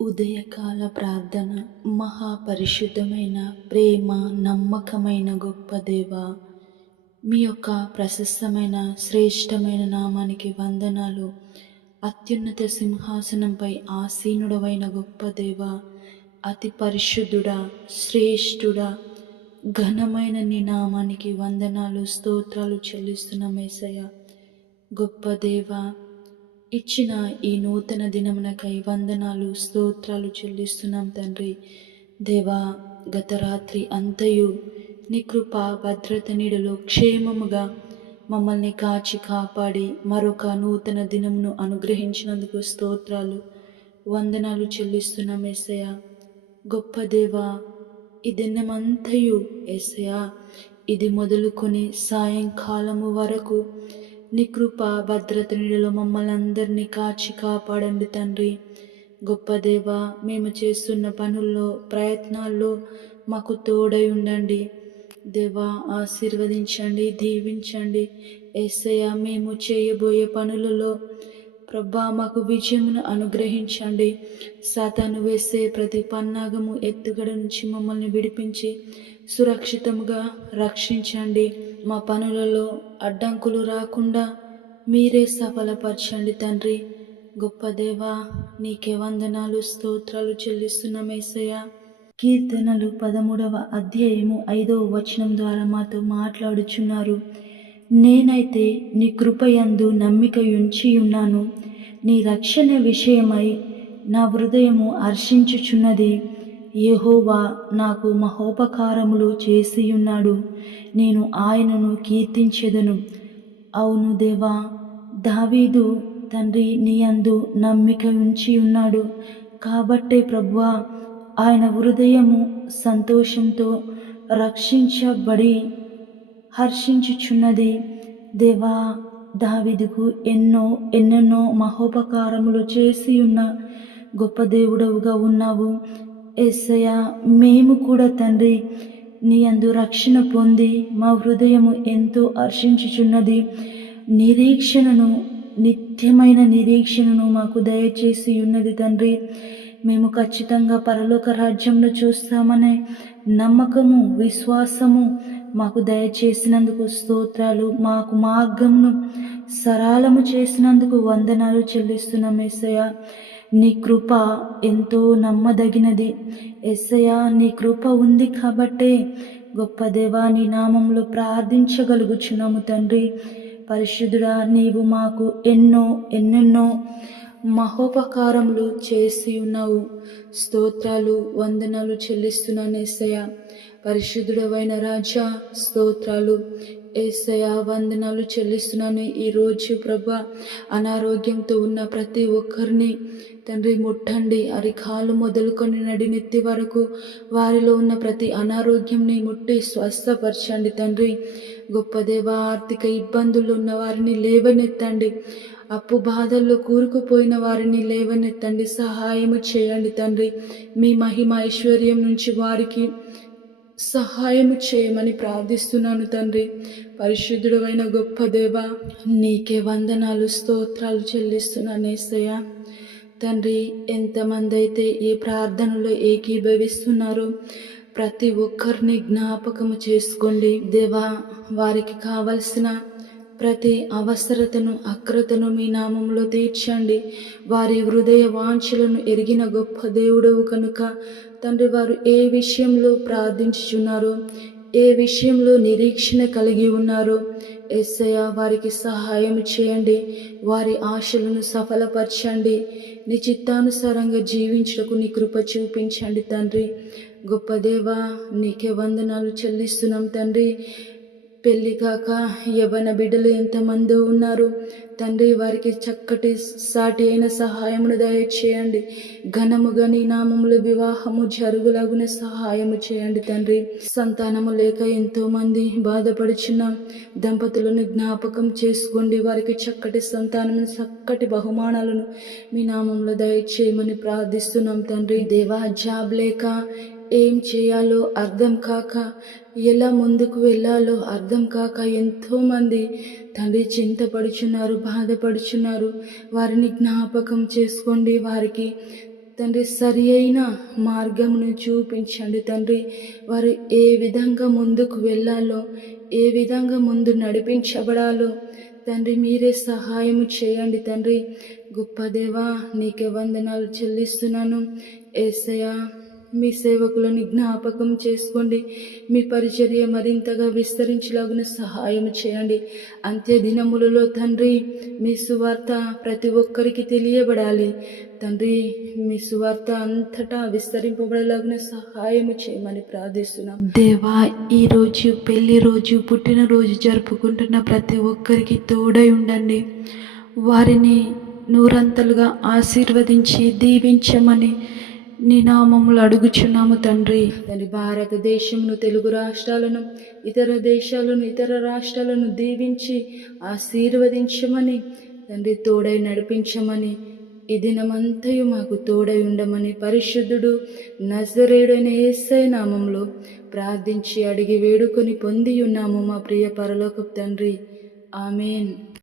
ఉదయకాల ప్రార్థన. మహాపరిశుద్ధమైన, ప్రేమ, నమ్మకమైన గొప్ప దేవ, మీ యొక్క ప్రశస్తమైన శ్రేష్టమైన నామానికి వందనాలు. అత్యున్నత సింహాసనంపై ఆసీనుడవైన గొప్ప దేవ, అతి పరిశుద్ధుడా, శ్రేష్ఠుడా, ఘనమైన నీ నామానికి వందనాలు, స్తోత్రాలు చెల్లిస్తున్నాం యేసయ్య. గొప్ప దేవ, ఇచ్చిన ఈ నూతన దినమునకై వందనాలు, స్తోత్రాలు చెల్లిస్తున్నాం తండ్రి. దేవా, గత రాత్రి అంతయు నీ కృప భద్రత నీడలో క్షేమముగా మమ్మల్ని కాచి కాపాడి మరొక నూతన దినమును అనుగ్రహించినందుకు స్తోత్రాలు, వందనాలు చెల్లిస్తున్నాం యేసయ్య. గొప్ప దేవా, ఈ దినమంతయు యేసయ్య, ఇది మొదలుకొని సాయంకాలము వరకు నీ కృప భద్రత నీడలో మమ్మల్ని అందరినీ కాచి కాపాడండి తండ్రి. గొప్ప దేవ, మేము చేస్తున్న పనుల్లో ప్రయత్నాల్లో మాకు తోడై ఉండండి దేవా. ఆశీర్వదించండి, దీవించండి యేసయ్య. మేము చేయబోయే పనులలో ప్రభా మాకు విజయమును అనుగ్రహించండి. సాతాను వేసే ప్రతి పన్నాగము ఎత్తుగడ నుంచి మమ్మల్ని విడిపించి సురక్షితముగా రక్షించండి. మా పనులలో అడ్డంకులు రాకుండా మీరే సఫలపరచండి తండ్రి. గొప్ప దేవా, నీకే వందనాలు, స్తోత్రాలు చెల్లిస్తున్నాం యేసయ్య. కీర్తనలు 13వ అధ్యాయము 5వ వచనం ద్వారా మాతో మాట్లాడుచున్నారు. నేనైతే నీ కృపయందు నమ్మిక ఉంచి ఉన్నాను. నీ రక్షణ విషయమై నా హృదయము హర్షించుచున్నది. యెహోవా నాకు మహోపకారములు చేసియున్నాడు. నేను ఆయనను కీర్తించెదను. అవును దేవా, దావీదు తండ్రి నీయందు నమ్మిక ఉంచి ఉన్నాడు కాబట్టే ప్రభువా, ఆయన హృదయము సంతోషంతో రక్షించబడి హర్షించుచున్నది. దేవా, దావీదుకు ఎన్నెన్నో మహోపకారములు చేసి ఉన్న గొప్ప దేవుడవుగా ఉన్నావు యేసయ్య. మేము కూడా తండ్రి నీ యందు రక్షణ పొంది మా హృదయము ఎంతో హర్షించుచున్నది. నిరీక్షణను, నిత్యమైన నిరీక్షణను మాకు దయచేసి ఉన్నది తండ్రి. మేము ఖచ్చితంగా పరలోక రాజ్యంలో చూస్తామనే నమ్మకము, విశ్వాసము మాకు దయచేసినందుకు స్తోత్రాలు. మాకు మార్గమును సరళము చేసినందుకు వందనాలు చెల్లిస్తున్నాం యేసయ్య. నీ కృప ఎంతో నమ్మదగినది యేసయ్య. నీ కృప ఉంది కాబట్టే గొప్ప దేవా, నీ నామంలో ప్రార్థించగలుగుచున్నాము తండ్రి. పరిశుద్ధుడా, నీవు మాకు ఎన్నెన్నో మహోపకారములు చేసి ఉన్నావు. స్తోత్రాలు, వందనాలు చెల్లిస్తున్నాను యేసయ్య. పరిశుద్ధుడవైన రాజా, స్తోత్రాలు యేసయ్య, వందనాలు చెల్లిస్తున్నాను. ఈరోజు ప్రభా, అనారోగ్యంతో ఉన్న ప్రతి ఒక్కరిని తండ్రి ముట్టండి. అరికాలు మొదలుకొని నడినెత్తి వరకు వారిలో ఉన్న ప్రతి అనారోగ్యంని ముట్టి స్వస్థపరచండి తండ్రి. గొప్ప దేవ, ఆర్థిక ఇబ్బందులు ఉన్న వారిని లేవనెత్తండి. అప్పు బాధల్లో కూరుకుపోయిన వారిని లేవనెత్తండి. సహాయము చేయండి తండ్రి. మీ మహిమ ఐశ్వర్యం నుంచి వారికి సహాయము చేయమని ప్రార్థిస్తున్నాను తండ్రి. పరిశుద్ధుడైన గొప్ప దేవ, నీకే వందనాలు, స్తోత్రాలు చెల్లిస్తున్నాను యేసయ్య. తండ్రి, ఎంతమంది అయితే ఈ ప్రార్థనలో ఏకీభవిస్తున్నారో ప్రతి ఒక్కరిని జ్ఞాపకము చేసుకోండి దేవా. వారికి కావలసిన ప్రతి అవసరతను, అక్రతను మీ నామంలో తీర్చండి. వారి హృదయ వాంఛలను ఎరిగిన గొప్ప దేవుడవు కనుక తండ్రి, వారు ఏ విషయంలో ప్రార్థించుచున్నారో, ఏ విషయంలో నిరీక్షణ కలిగి ఉన్నారో యేసయ్య, వారికి సహాయం చేయండి. వారి ఆశలను సఫలపరచండి. నీ చిత్తానుసారంగా జీవించుటకు నీ కృప చూపించండి తండ్రి. గొప్ప దేవా, నీకే వందనాలు చెల్లిస్తున్నాం తండ్రి. పెళ్లి కాక యవ్వన బిడ్డలు ఎంతమందో ఉన్నారు తండ్రి. వారికి చక్కటి సాటి అయిన సహాయమును దయచేయండి. ఘనముగా నీ నామములో వివాహము జరుగులాగున సహాయము చేయండి తండ్రి. సంతానము లేక ఎంతో మంది బాధపడుచున్న దంపతులను జ్ఞాపకం చేసుకోండి. వారికి చక్కటి సంతానము, చక్కటి బహుమానాలను మీ నామంలో దయచేయమని ప్రార్థిస్తున్నాం తండ్రి. దేవా, జాబ్ లేక ఏం చేయాలో అర్థం కాక, ఎలా ముందుకు వెళ్ళాలో అర్థం కాక ఎంతోమంది తండ్రి చింతపడుచున్నారు, బాధపడుచున్నారు. వారిని జ్ఞాపకం చేసుకోండి. వారికి తండ్రి సరి అయిన మార్గమును చూపించండి తండ్రి. వారు ఏ విధంగా ముందుకు వెళ్ళాలో, ఏ విధంగా ముందు నడిపించబడాలో తండ్రి మీరే సహాయము చేయండి తండ్రి. గొప్ప దేవా నీకే వందనాలు చెల్లిస్తున్నాను యేసయ్యా. మీ సేవకులను జ్ఞాపకం చేసుకోండి. మీ పరిచర్య మరింతగా విస్తరించలాగున సహాయం చేయండి. అంత్య దినములలో తండ్రి మీ సువార్త ప్రతి ఒక్కరికి తెలియబడాలి తండ్రి. మీ సువార్త అంతటా విస్తరింపబడలాగున సహాయం చేయమని ప్రార్థిస్తున్నాం దేవా. ఈరోజు పెళ్లి రోజు, పుట్టినరోజు జరుపుకుంటున్న ప్రతి ఒక్కరికి తోడై ఉండండి. వారిని నూరంతలుగా ఆశీర్వదించి దీవించమని నీ నామములు అడుగుచున్నాము తండ్రి. భారతదేశమును, తెలుగు రాష్ట్రాలను, ఇతర దేశాలను, ఇతర రాష్ట్రాలను దీవించి ఆశీర్వదించమని తండ్రి, తోడై నడిపించమని, ఈ దినమంతయు మాకు తోడై ఉండమని పరిశుద్ధుడు నజరేయుడైన యేసయ్య నామములో ప్రార్థించి అడిగి వేడుకొని పొంది ఉన్నాము మా ప్రియ పరలోకపు తండ్రి. ఆమేన్.